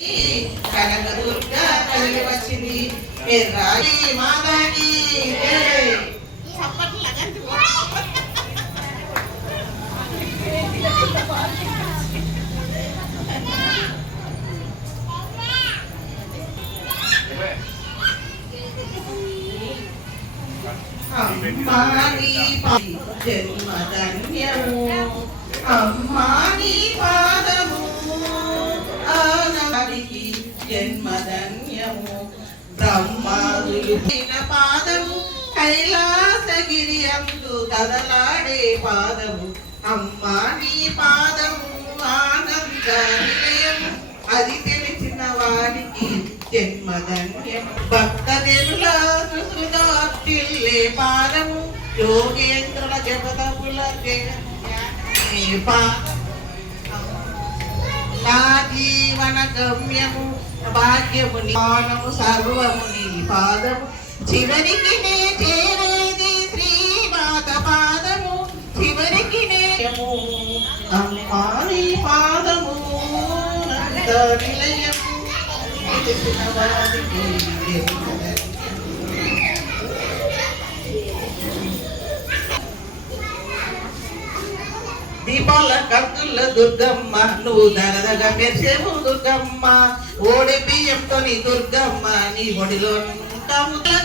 కనకదుర్గ తల్లి వచ్చింది రాజీ మాతాకి అమ్మాని జన్మధన్యము అమ్మాని పాదము ఆనాడికి జన్మధన్యము బ్రహ్మాదులు పాదము కైలాసగిరి అందు కదలాడే పాదము అమ్మాని పాదము ఆనంద నిలయము అది తెలిసిన వారికి జన్మధన్యం భక్తజనులే పాదము యోగేంద్రుల జగదముల నా జీవన గమ్యము భాగ్యము నిమానము సర్వము నీ పాదము చివరికి నే చేరేది శ్రీమాత పాదము చివరికి నేము అమ్మా నీ పాదము నంద నిలయము దీపాల కత్తుల దుర్గమ్మ నువ్వు దరదగా మెరిసేవు దుర్గమ్మ ఓడి బియ్యంతో నీ దుర్గమ్మ నీ ఒడిలో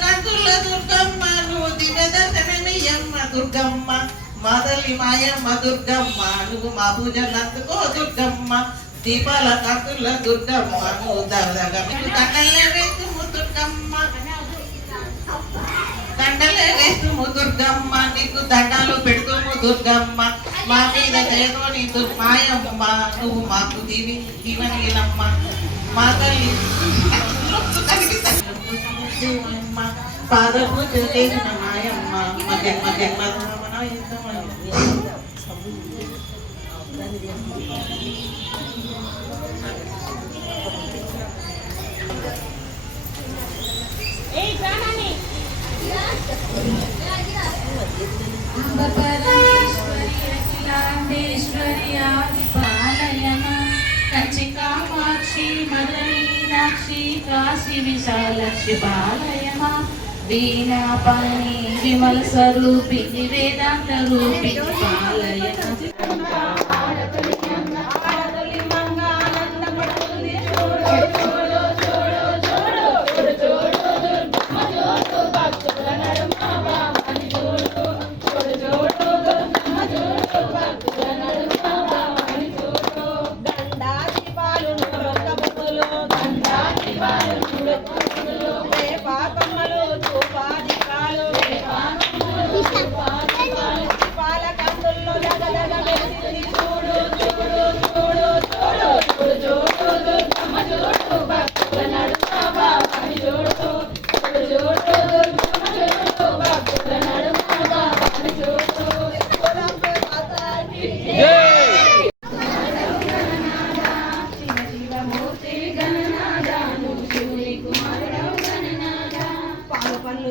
కత్తుల దుర్గమ్మ నువ్వు దివ్య దర్శనమయ్యమ్మ దుర్గమ్మ మాదలి మాయమ్మ దుర్గమ్మ నువ్వు మా పూజలు అందుకో దుర్గమ్మ దీపాల కత్తుల దుర్గమ్మ నువ్వు దరదగా మీకు దండలే వేస్తుము దుర్గమ్మ దండలే వేస్తుము దుర్గమ్మ నీకు దండాలు పెడుతుము దుర్గమ్మ మా మీద దయతో నీ మాయమ్మ నువ్వు మాకు దీవనీలమ్మ మా తల్లి పాదపూజ చేసిన మాయమ్మ మా జన్మ జన్మధర్మన కామాక్షి మదనీనాక్షి కాశీ విశాలక్షి పాలయమా వీణాపాణి విమల స్వరూపిణి వేదాంత రూపిణి పాలయమా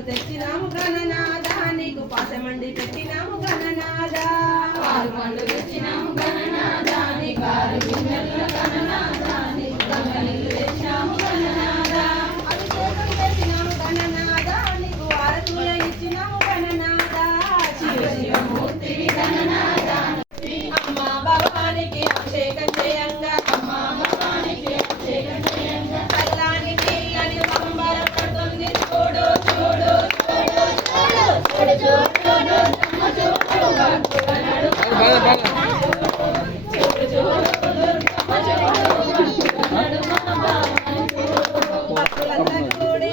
తెచ్చినాము గణనాదా నీకు పాసమండి పెట్టినాము గణనాదా పాలు పండు తెచ్చినాము గణనాదా నీకు ఆరు గిన్నెల గణనాదా నీకు గంగనీళ్ళు తెచ్చినాము గణనాదా అభిషేకం తెచ్చినాము గణనాదా నీకు ఆరతుల ఇచ్చినాము గణనాదా శివ శివమూర్తి గణనాదా అమ్మా భగవానికి అభిషేకం చేయంగా అమ్మా భగవానికి అభిషేకం చేయంగా కల్లాని నీళ్ళని సంబర పడుతుంది చూడు చూడు భక్తులంతా కూడి